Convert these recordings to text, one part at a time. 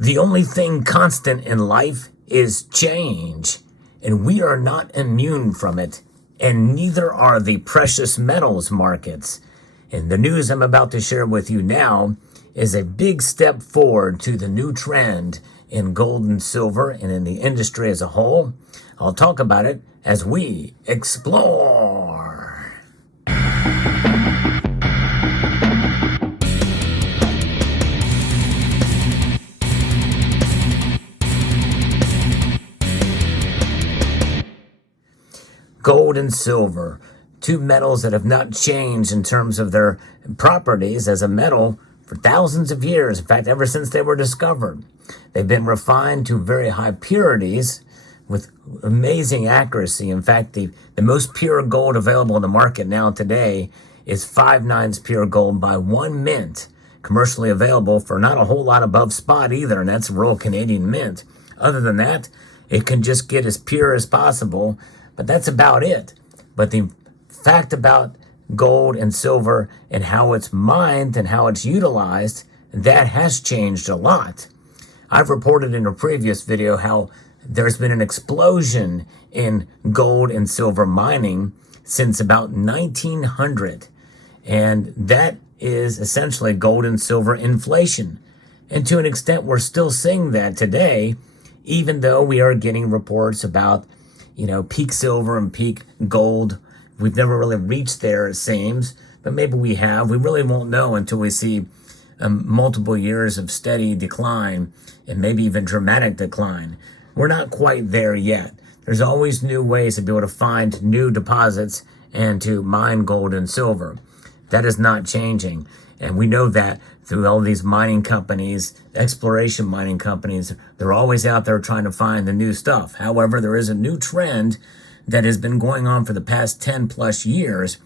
The only thing constant in life is change, and we are not immune from it, and neither are the precious metals markets. And the news I'm about to share with you now is a big step forward to the new trend in gold and silver and in the industry as a whole. I'll talk about it as we explore. Gold and silver, two metals that have not changed in terms of their properties as a metal for thousands of years. In fact, ever since they were discovered, they've been refined to very high purities with amazing accuracy. In fact, the most pure gold available in the market now today is 5/9 pure gold by 1 mint, commercially available for not a whole lot above spot either, and that's Royal Canadian Mint. Other than that, it can just get as pure as possible, but that's about it. But the fact about gold and silver and how it's mined and how it's utilized, that has changed a lot. I've reported in a previous video how there's been an explosion in gold and silver mining since about 1900. And that is essentially gold and silver inflation. And to an extent, we're still seeing that today, even though we are getting reports about peak silver and peak gold. We've never really reached there, it seems, but maybe we have. We really won't know until we see multiple years of steady decline and maybe even dramatic decline. We're not quite there yet. There's always new ways to be able to find new deposits and to mine gold and silver. That is not changing. And we know that through all these mining companies, exploration mining companies, they're always out there trying to find the new stuff. However, there is a new trend that has been going on for the past 10 plus years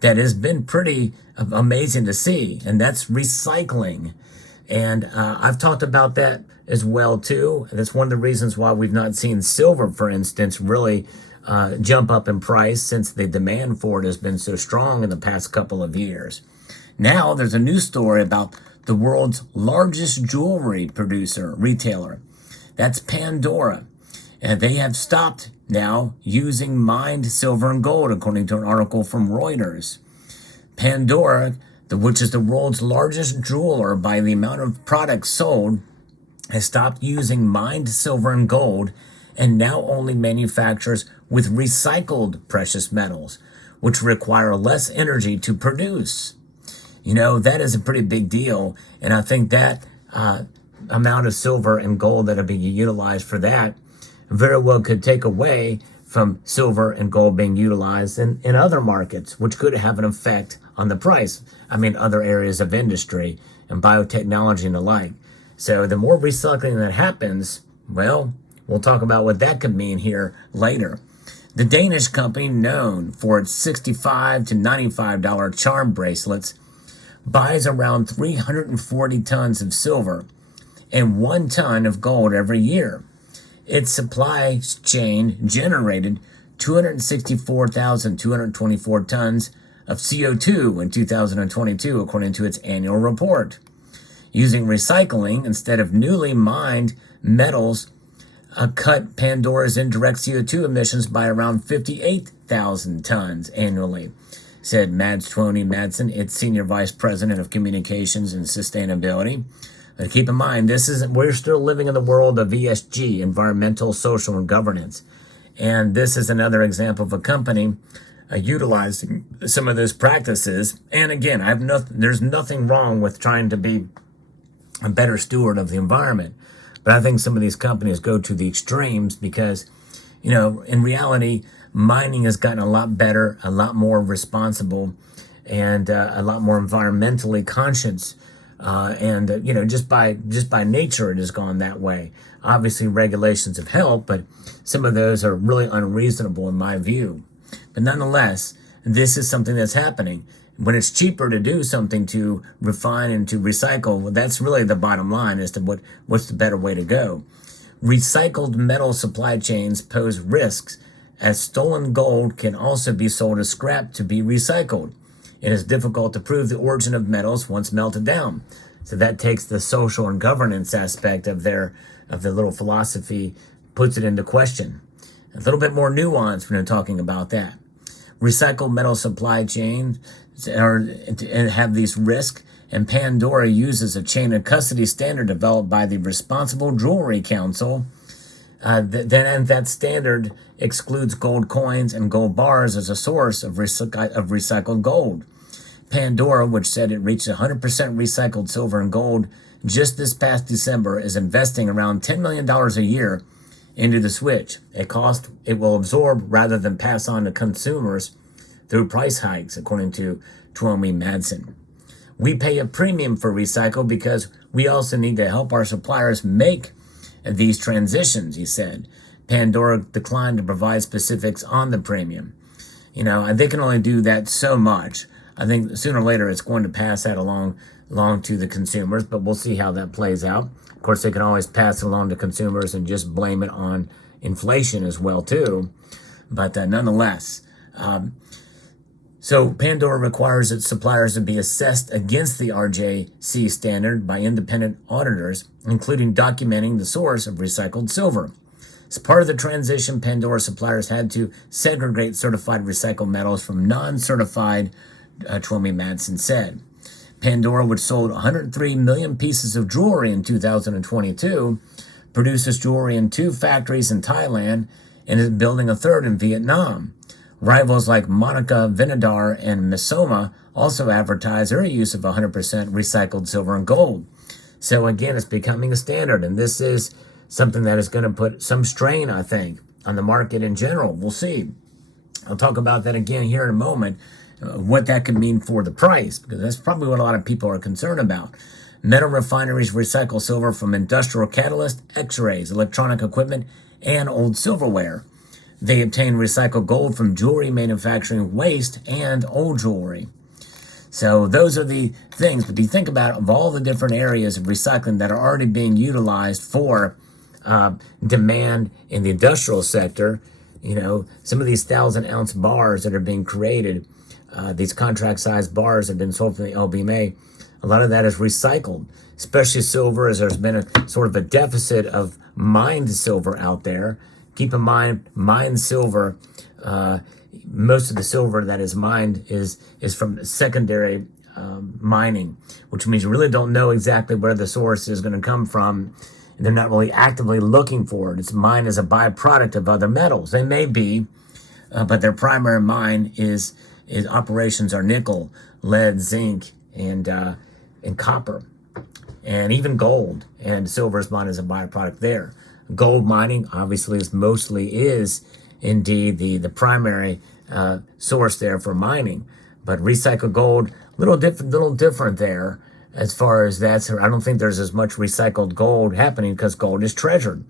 that has been pretty amazing to see, and that's recycling. And I've talked about that as well too. That's one of the reasons why we've not seen silver, for instance, really jump up in price since the demand for it has been so strong in the past couple of years. Now there's a new story about the world's largest jewelry retailer. That's Pandora. And they have stopped now using mined silver and gold, according to an article from Reuters. Pandora, which is the world's largest jeweler by the amount of products sold, has stopped using mined silver and gold and now only manufactures with recycled precious metals, which require less energy to produce. That is a pretty big deal. And I think that amount of silver and gold that are being utilized for that very well could take away from silver and gold being utilized in other markets, which could have an effect on the price. Other areas of industry and biotechnology and the like. So the more recycling that happens, well, we'll talk about what that could mean here later. The Danish company, known for its $65 to $95 charm bracelets, buys around 340 tons of silver and 1 ton of gold every year. Its supply chain generated 264,224 tons of CO2 in 2022, according to its annual report. Using recycling instead of newly mined metals cut Pandora's indirect CO2 emissions by around 58,000 tons annually, said Mads Tony Madsen, its Senior Vice President of Communications and Sustainability. But keep in mind, we're still living in the world of ESG, environmental, social, and governance. And this is another example of a company utilizing some of those practices. And again, there's nothing wrong with trying to be a better steward of the environment. But I think some of these companies go to the extremes because, in reality, mining has gotten a lot better, a lot more responsible, and a lot more environmentally conscious. Just by nature, it has gone that way. Obviously, regulations have helped, but some of those are really unreasonable in my view. But nonetheless, this is something that's happening. When it's cheaper to do something to refine and to recycle, well, that's really the bottom line as to what's the better way to go. Recycled metal supply chains pose risks, as stolen gold can also be sold as scrap to be recycled. It is difficult to prove the origin of metals once melted down. So that takes the social and governance aspect of their little philosophy, puts it into question. A little bit more nuance when they're talking about that. Recycled metal supply chains have these risks, and Pandora uses a chain of custody standard developed by the Responsible Jewelry Council. That standard excludes gold coins and gold bars as a source of recycled gold. Pandora, which said it reached 100% recycled silver and gold just this past December, is investing around $10 million a year into the switch, a cost it will absorb rather than pass on to consumers through price hikes, according to Twomey Madsen. We pay a premium for recycle because we also need to help our suppliers make these transitions, he said. Pandora declined to provide specifics on the premium. They can only do that so much. I think sooner or later it's going to pass that along to the consumers, but we'll see how that plays out. Of course, they can always pass it along to consumers and just blame it on inflation as well, too. But nonetheless, so Pandora requires its suppliers to be assessed against the RJC standard by independent auditors, including documenting the source of recycled silver. As part of the transition, Pandora suppliers had to segregate certified recycled metals from non-certified, Twomey Madsen said. Pandora, which sold 103 million pieces of jewelry in 2022, produces jewelry in 2 factories in Thailand and is building a 3rd in Vietnam. Rivals like Monica Vinodar and Missoma also advertise their use of 100% recycled silver and gold. So again, it's becoming a standard, and this is something that is going to put some strain, I think, on the market in general. We'll see. I'll talk about that again here in a moment, what that could mean for the price, because that's probably what a lot of people are concerned about. Metal refineries recycle silver from industrial catalyst, X-rays, electronic equipment, and old silverware. They obtain recycled gold from jewelry manufacturing waste and old jewelry. So those are the things. But do you think about of all the different areas of recycling that are already being utilized for demand in the industrial sector? Some of these 1,000-ounce bars that are being created, these contract-sized bars have been sold from the LBMA. A lot of that is recycled, especially silver, as there's been a sort of a deficit of mined silver out there. Keep in mind, mined silver, most of the silver that is mined is from secondary mining, which means you really don't know exactly where the source is going to come from. And they're not really actively looking for it. It's mined as a byproduct of other metals. They may be, but their primary mine is operations are nickel, lead, zinc, and copper, and even gold. And silver is mined as a byproduct there. Gold mining obviously is indeed the primary source there for mining, but recycled gold little different there as far as that. So I don't think there's as much recycled gold happening because gold is treasured.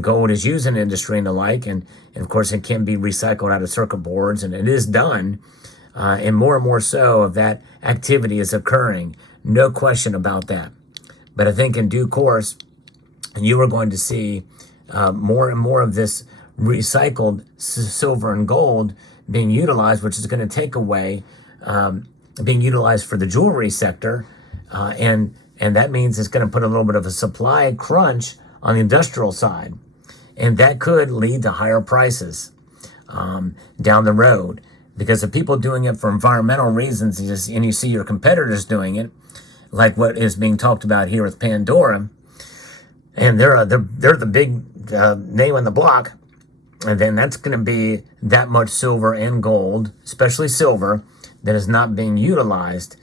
Gold is used in industry and the like, and of course it can be recycled out of circuit boards, and it is done, and more so of that activity is occurring. No question about that. But I think in due course, you are going to see more and more of this recycled silver and gold being utilized, which is going to take away being utilized for the jewelry sector, and that means it's going to put a little bit of a supply crunch on the industrial side, and that could lead to higher prices down the road, because if people doing it for environmental reasons, and you see your competitors doing it, like what is being talked about here with Pandora. And they're the big name on the block, and then that's going to be that much silver and gold, especially silver, that is not being utilized,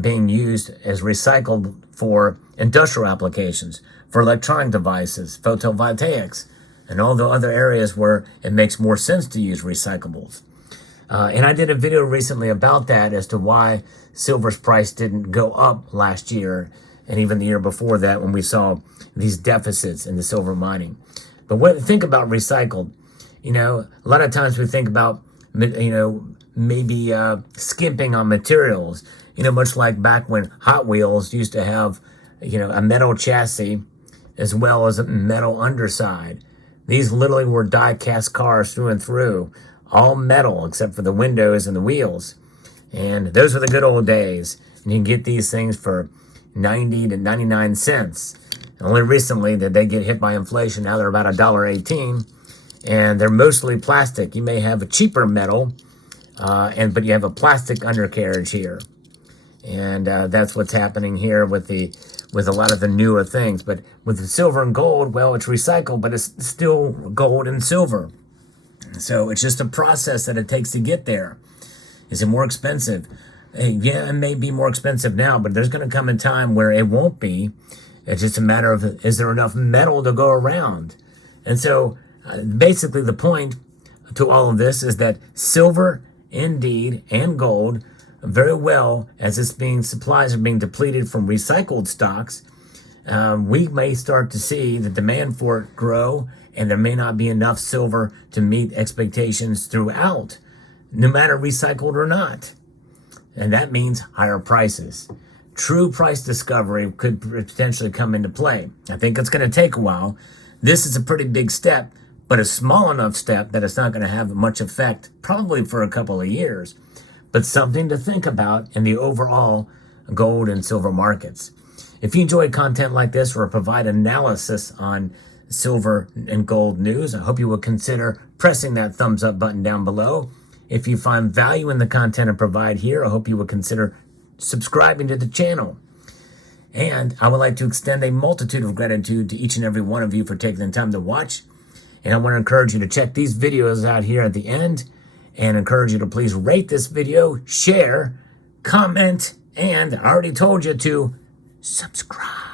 being used as recycled for industrial applications, for electronic devices, photovoltaics, and all the other areas where it makes more sense to use recyclables. And I did a video recently about that as to why silver's price didn't go up last year and even the year before that when we saw these deficits in the silver mining. But think about recycled. A lot of times we think about, maybe skimping on materials, much like back when Hot Wheels used to have, a metal chassis as well as a metal underside. These literally were die-cast cars through and through, all metal except for the windows and the wheels. And those were the good old days. And you can get these things for, $1.90 to 99 cents. Only recently did they get hit by inflation. Now they're about $1.18, and they're mostly plastic. You may have a cheaper metal, but you have a plastic undercarriage here, and that's what's happening here with a lot of the newer things. But with the silver and gold, well, it's recycled, but it's still gold and silver. So it's just a process that it takes to get there. Is it more expensive? Yeah, it may be more expensive now, but there's going to come a time where it won't be. It's just a matter of, is there enough metal to go around? And so basically the point to all of this is that silver, indeed, and gold, very well, as supplies are being depleted from recycled stocks, we may start to see the demand for it grow, and there may not be enough silver to meet expectations throughout, no matter recycled or not. And that means higher prices. True price discovery could potentially come into play. I think it's going to take a while. This is a pretty big step, but a small enough step that it's not going to have much effect, probably for a couple of years, but something to think about in the overall gold and silver markets. If you enjoy content like this or provide analysis on silver and gold news, I hope you will consider pressing that thumbs up button down below. If you find value in the content I provide here, I hope you will consider subscribing to the channel. And I would like to extend a multitude of gratitude to each and every one of you for taking the time to watch. And I want to encourage you to check these videos out here at the end, and encourage you to please rate this video, share, comment, and I already told you to subscribe.